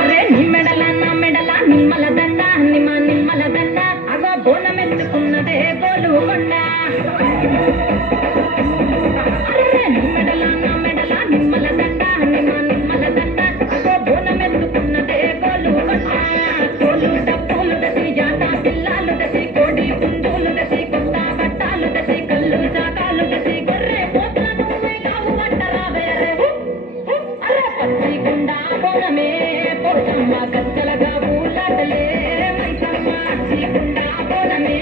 అరే నిమ్మెడల నా మెడల నిమ్మల దండ నిమ్మల దండ అగో బోనమెత్తుకున్నదే గోలుకొండ. అరే నిమ్మెడల నా మెడల నిమ్మల దండ నిమ్మల దండ అగో బోనమెత్తుకున్నదే గోలుకొండ. కోలు డప్పులు దసి జాత పిల్లాలు దసి కోడి పుంజులు దసి కొత్త బట్టాలు దసి కళ్ళు చాకాలు దసి గొర్రె పోతులను కావు పట్టరా వేరే. అరే పచ్చికొండ బోనమే పోచమ్మ గచ్చలగా ఊలాటలే మైసమ్మ. పచ్చికొండ బోనమే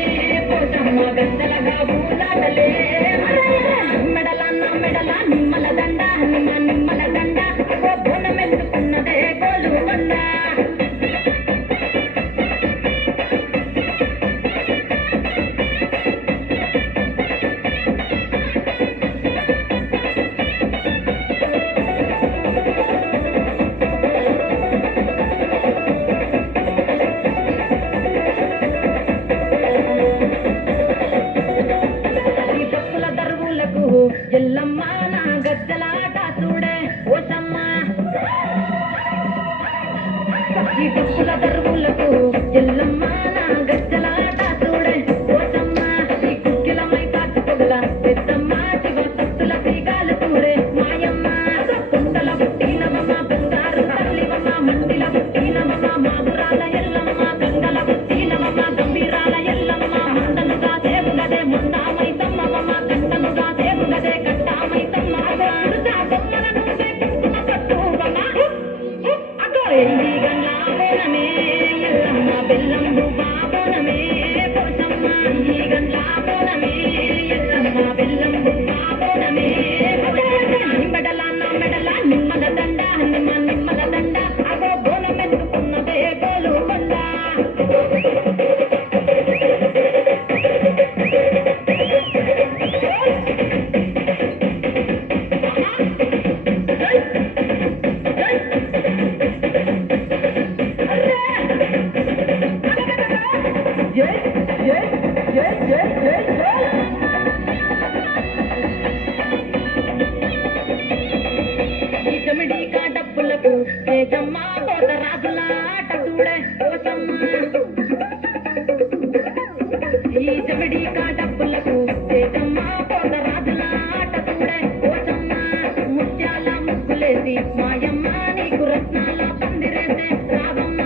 పోచమ్మ గచ్చలగా ఊలాటలే. మెడల నా మెడల నిమ్మల దండ నిమ్మల దండ అగో బోనమెత్తుకున్నదే గోలుకొండ. ఎల్లమ్మ నా గజ్జలాట చూడే ఓషమ్మ. ఈ డప్పుల దరువులకు ఎల్లమ్మ నా గజ్జలాట చూడే ఓషమ్మ. ఈ కుక్కిలమై కాటు పొగల పెద్దమ్మ శివ సత్తుల తీగాలు చూడే మాయమ్మ. కుండల పుట్టినమ్మ బంగారు తల్లివమ్మ మండిల పుట్టినమ్మ మాగురాల ఎల్లమ్మ. గంగల పుట్టినమ్మ గంభీరాల ఎల్లమ్మ. మండనుగా దేవుగదే మందామై తమ్మమ్మ గంటనుగా దేవుగదే కట్టామైతమ్మ. పురుషా బొమ్మల నుండి పుట్టున పట్టువమ్మ. అగో ఎండి గండ్ల బోనమే ఎల్లమ్మ బెల్లం దువ్వా బోనమే పోచమ్మ. ఈ గండ్ల బోనమే ఎల్లమ్మ బెల్లం దువ్వా బోనమే పోచమ్మ. మెడల నా మెడల నిమ్మల దండ నిమ్మల దండ అగో బోనమెత్తుకున్నదే గోలుకొండ. ఈ జమిడికా డప్పులకు తేజమ్మ కోట రాజుల ఆట చూడే ఓషమ్మ. ఈ జమిడికా డప్పులకు తేజమ్మ కోట రాజుల ఆట చూడే ఓషమ్మ. ముత్యాల ముగ్గులేసి మాయమ్మ నీకు రత్నాల పందిరేసే రావమ్మ.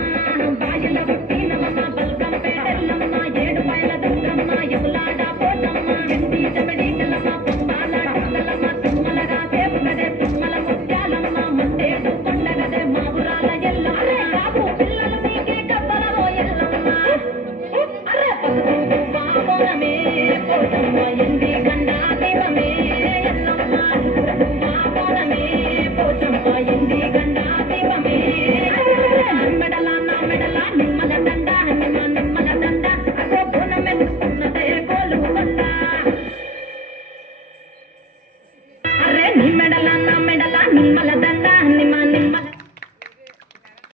బాయల పుట్టినమ్మ బల్గం పేరెల్లమ్మ ఏడు మైల దుర్గమ్మ యములాడ పోచమ్మ. ఎండి జమిడి కలమ్మ పొంబాల డాలమ్మ తుమ్మలగా దేవుగదే తుమ్మల ముత్యాలమ్మ. మండేడు కొండగదే మాగురాల ఎల్లమ్మ. అరే బాబు పిల్లలు నీకే గబ్బరో ఎల్లమ్మ. అరే పసుపు దువ్వా బోనమే పోచమ్మ ఎండి గండ దీపమే ఎల్లమ్మ. దువ్వా బోనమే పోచమ్మ ఎండి గండ దీపమే. మెడల నా మెడల నిమ్మల దండ నిమ్మల దండ అగో బోనమెత్తుకున్నదే గోలుకొండ. అరే నీ మెడల